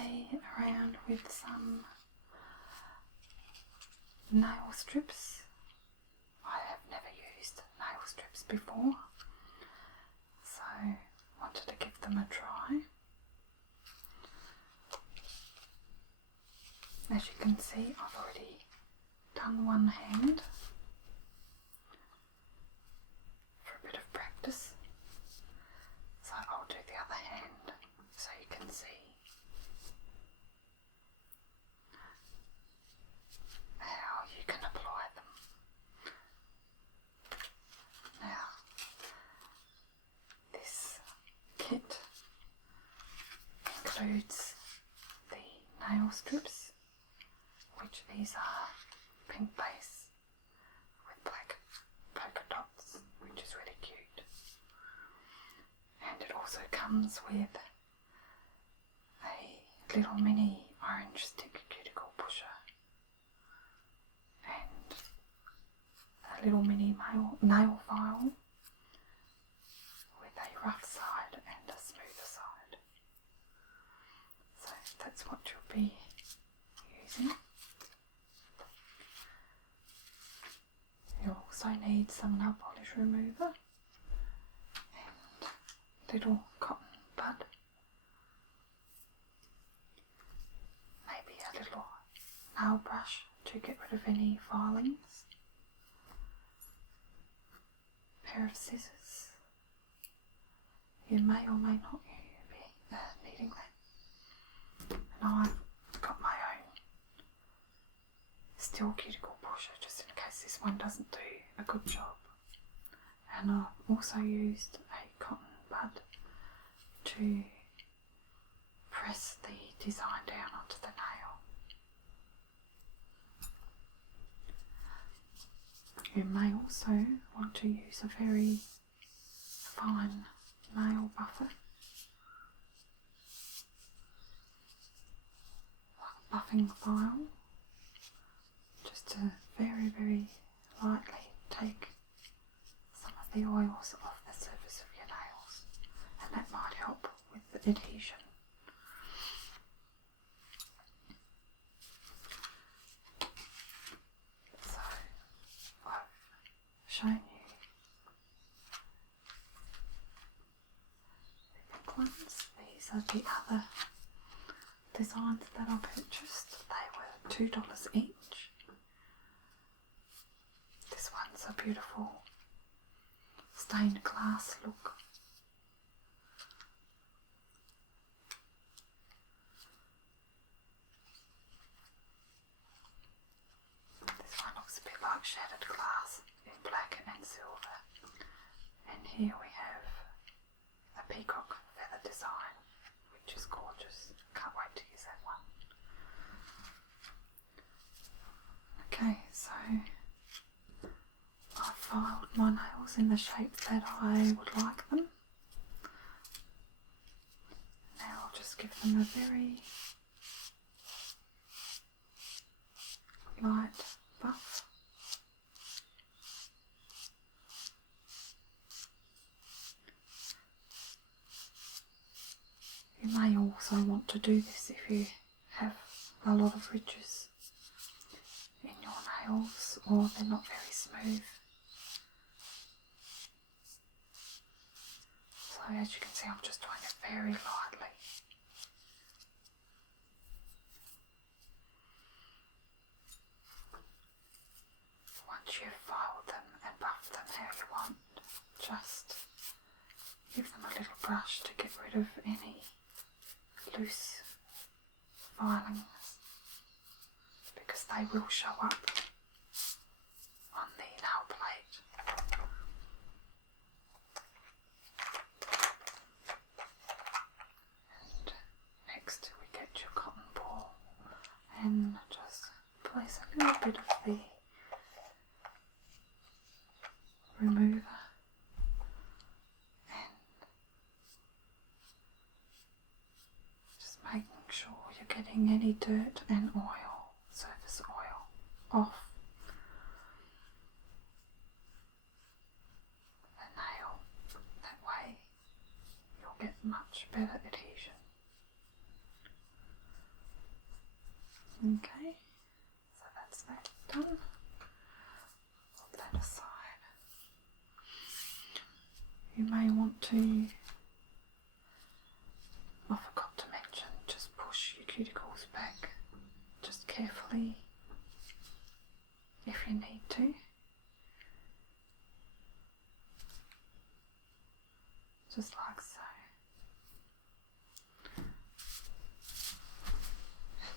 play around with some nail strips. I have never used nail strips before, so wanted to give them a try. As you can see, I've already done one hand for a bit of practice, so I'll do the other hand so you can see how you can apply them. Now, this kit includes the nail strips, which these are pink base with black polka dots, which is really cute. And it also comes with a little mini orange stick cuticle pusher and a little mini nail file with a rough side and a smoother side. So that's what you'll be using. You'll also need some nail polish remover and little cotton bud, maybe a little nail brush to get rid of any filings, a pair of scissors. You may or may not be needing that. And I've got my own steel cuticle pusher just in case this one doesn't do a good job. And I've also used a cotton bud to press the design down onto the nail. You may also want to use a very fine nail buffer, like a buffing file, just to very, very lightly take some of the oils off the surface of your nails, and that might help with the adhesion. So I've shown you the pink ones. These are the other designs that I purchased. They were $2 each. This one's a beautiful stained glass look. This one looks a bit like shattered glass in black and silver. And here we have a peacock feather design, which is gorgeous. Can't wait to use that one. Okay, so I've filed my nails in the shape that I would like them. Now I'll just give them a very light buff. You may also want to do this if you have a lot of ridges in your nails or they're not very smooth. So as you can see, I'm just doing it very lightly. Once you've filed them and buffed them how you want, just give them a little brush to get rid of any loose filings, because they will show up on the nail plate. And next we get your cotton ball and just place a little bit of the remover and just making sure you're getting any dirt and oil, surface oil, off the nail. That way you'll get much better adhesion. done. Put that aside. You may want to, I forgot to mention, just push your cuticles back, just carefully if you need to. Just like so. And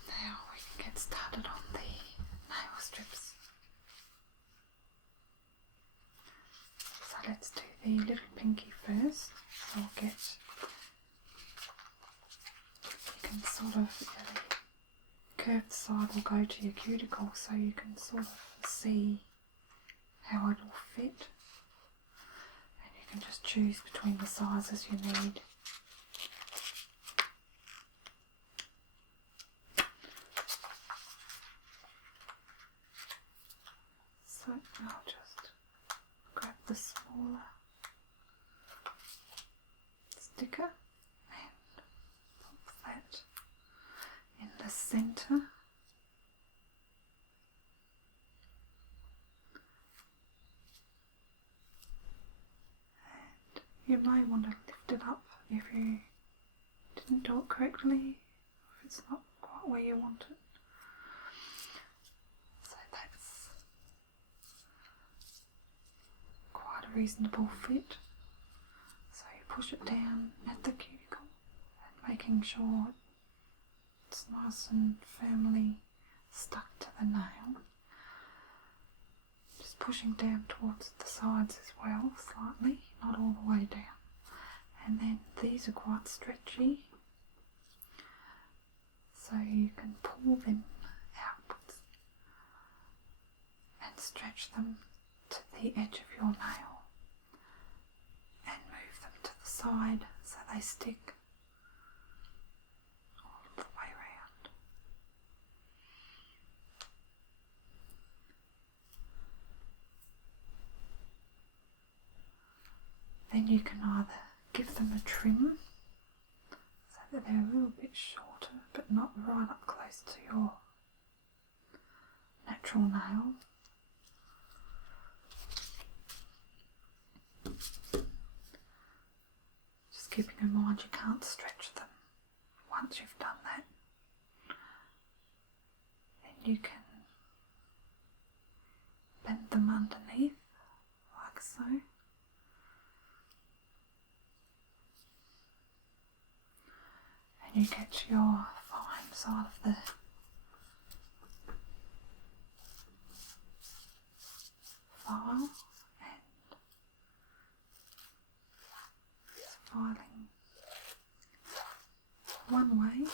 now we can get started on the nail strips. So let's do the little pinky first. So we'll get, you can sort of, the curved side will go to your cuticle so you can sort of see how it will fit. You can just choose between the sizes you need. So I'll just grab the smaller sticker and pop that in the centre. You may want to lift it up if you didn't do it correctly, if it's not quite where you want it. So that's quite a reasonable fit. So you push it down at the cuticle and making sure it's nice and firmly stuck to the nail. Just pushing down towards the sides as well, slightly, not all the way down. And then these are quite stretchy, so you can pull them outwards and stretch them to the edge of your nail and move them to the side so they stick all the way around. Then you can either give them a trim so that they're a little bit shorter but not right up close to your natural nail. Just keeping in mind you can't stretch them once you've done that. Then you can bend them underneath like so. You get your fine side of the file and filing one way.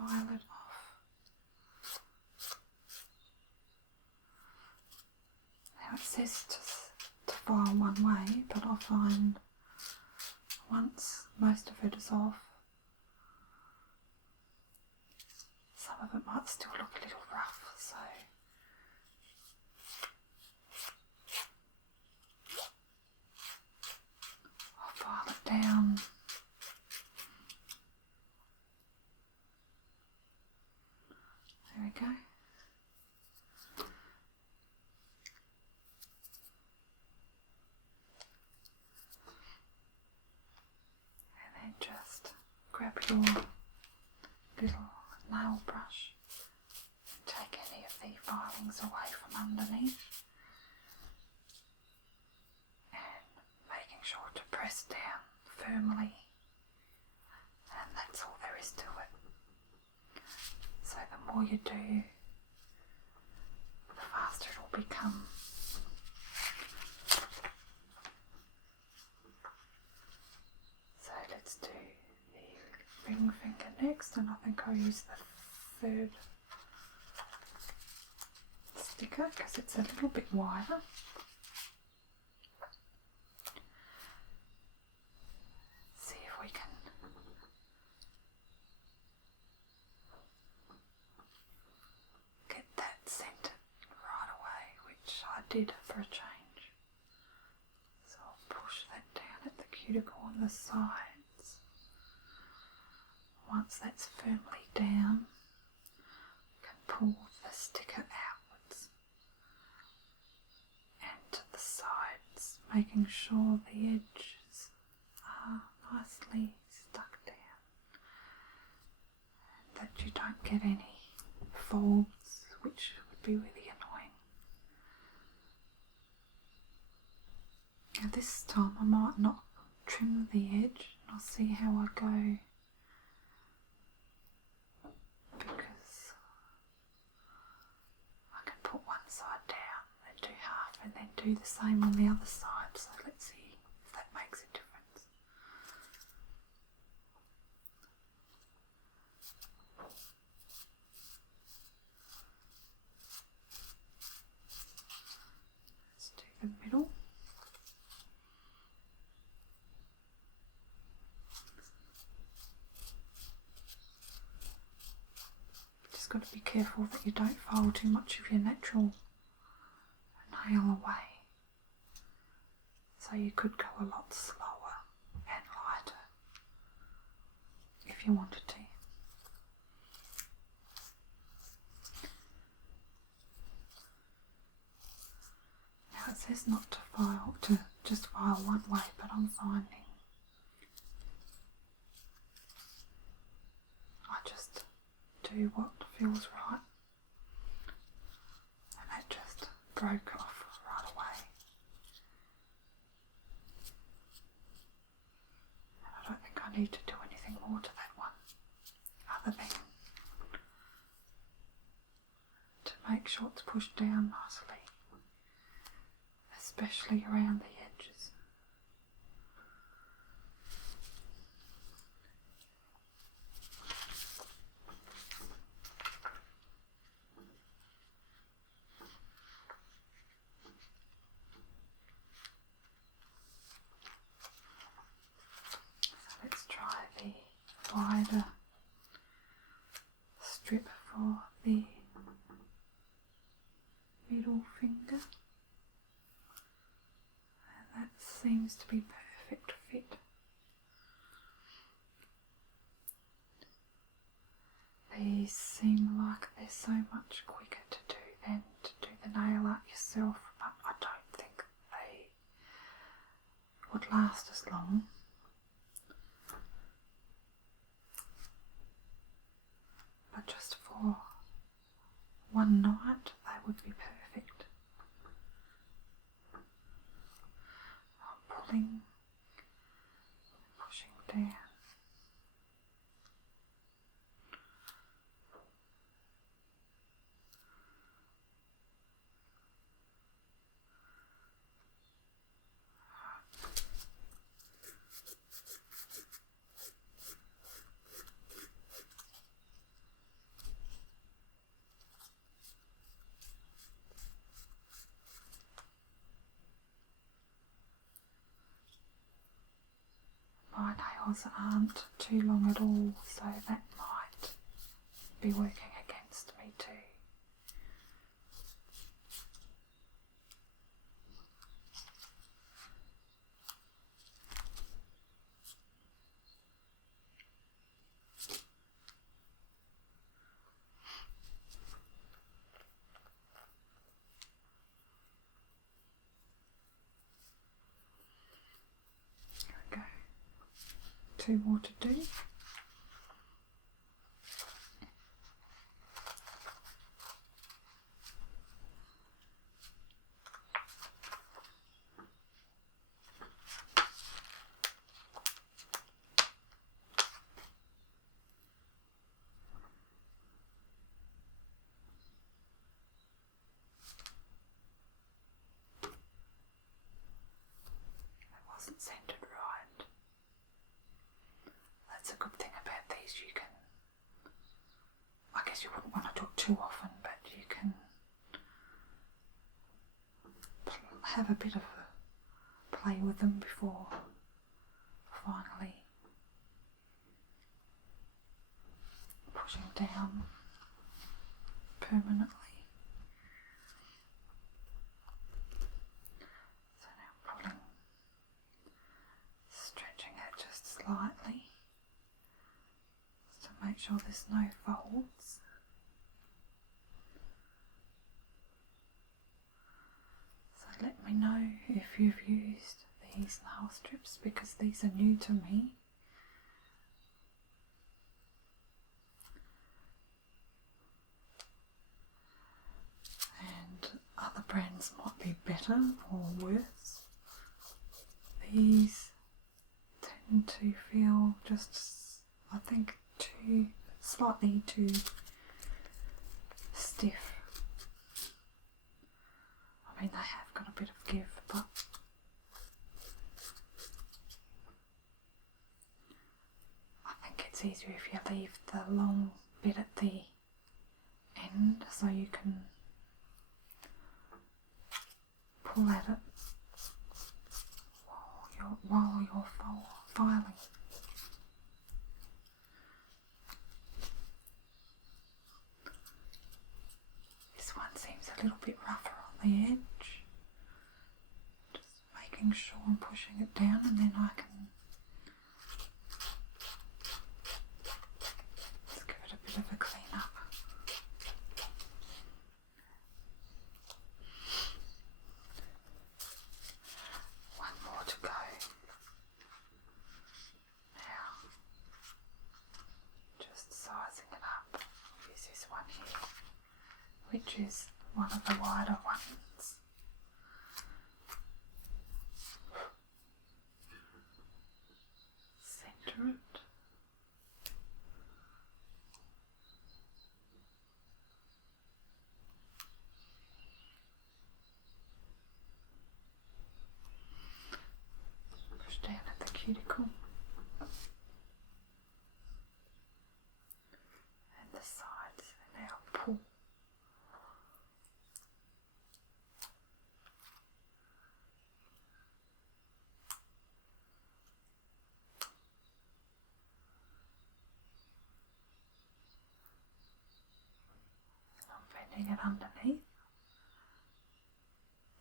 File it off. Now it says to file one way, but I find once most of it is off, some of it might still look a little rough, so I'll file it down. There we go. And then just grab your little nail brush and take any of the filings away from underneath and making sure to press down firmly, and that's all there is to it. So the more you do, the faster it will become. So let's do the ring finger next, and I think I'll use the third sticker because it's a little bit wider. did for a change. So I'll push that down at the cuticle on the sides. Once that's firmly down, I can pull the sticker outwards and to the sides, making sure the edges are nicely stuck down and that you don't get any folds, which would be really annoying. Now this time I might not trim the edge, and I'll see how I go, because I can put one side down and do half and then do the same on the other side. So let's see if that makes a difference. Let's do the middle. Got to be careful that you don't file too much of your natural nail away. So you could go a lot slower and lighter if you wanted to. Now it says not to file, to just file one way, but I'm finding I just do what feels right, and that just broke off right away, and I don't think I need to do anything more to that one other than to make sure it's pushed down nicely, especially around the edges. Wider strip for the middle finger, and that seems to be perfect fit. These seem like they're so much quicker to do than to do the nail art yourself, but I don't think they would last as long. But just for one night, they would be perfect. I'm pulling, pushing down. My nails aren't too long at all, so that might be working against me too. Two more to do. That wasn't centered right. That's a good thing about these. You can, I guess you wouldn't want to do it too often, but you can have a bit of a play with them before finally pushing down permanently. lightly to make sure there's no folds. So let me know if you've used these nail strips, because these are new to me. And other brands might be better or worse. These tend to feel just, I think, slightly too stiff. I mean, they have got a bit of give, but I think it's easier if you leave the long bit at the end so you can pull at it while you're filing. This one seems a little bit rougher on the edge. Just making sure I'm pushing it down, and then I can just give it a bit of a clean up. Which is one of the wider ones. Centre it. Push down at the cuticle. And the sides, and now pull. Bending it underneath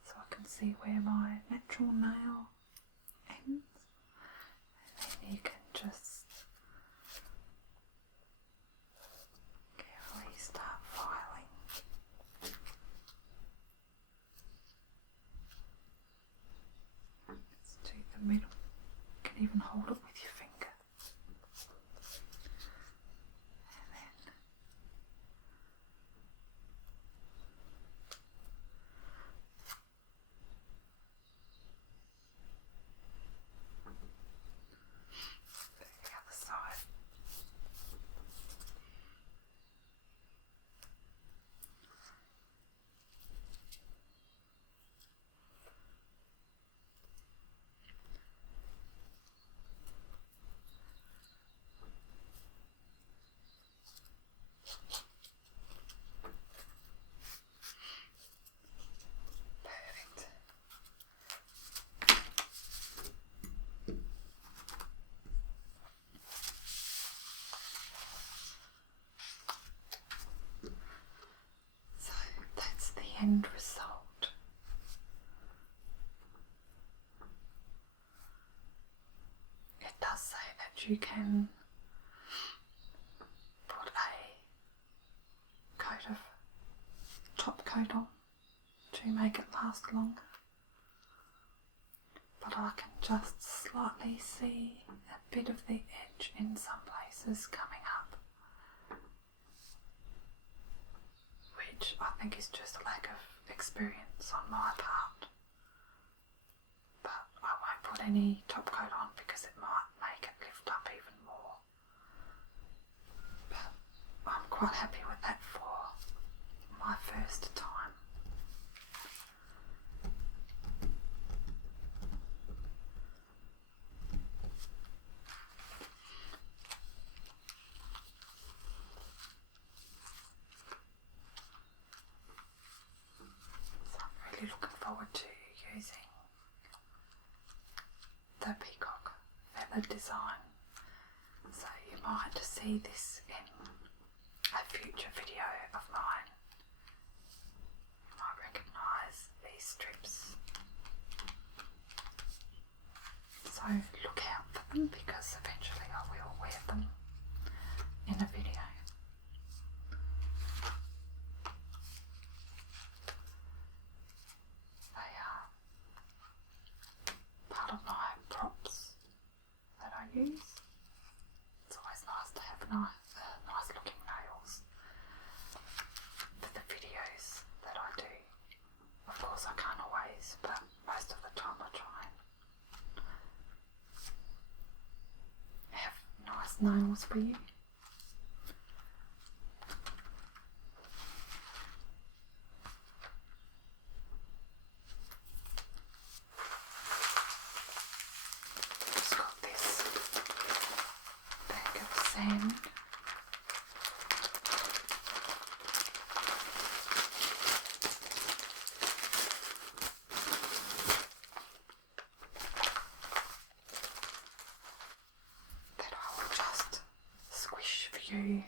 so I can see where my natural nail ends, and then you can just carefully start filing. Let's do the middle. You can even hold it with your finger. End result. It does say that you can put a top coat on to make it last longer, but I can just slightly see a bit of the edge in some places coming up, which I think is just a lack of experience on my part. But I won't put any top coat on because it might make it lift up even more. But I'm quite happy with that for my first time. Looking forward to using the peacock feather design, so you might see this in a future video of mine. You might recognise these strips, so look out for them because eventually last nails for you. Just got this bag of sand. You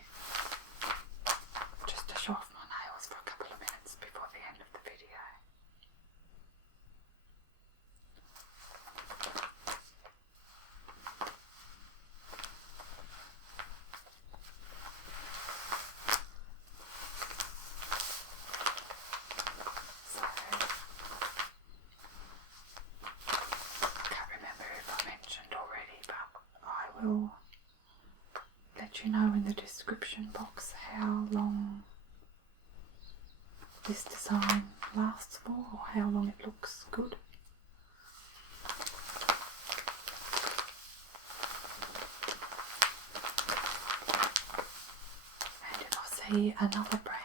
just to show off my nails for a couple of minutes before the end of the video. So, I can't remember if I mentioned already, but I will let you know in the description box how long this design lasts for, or how long it looks good. And if I see another brand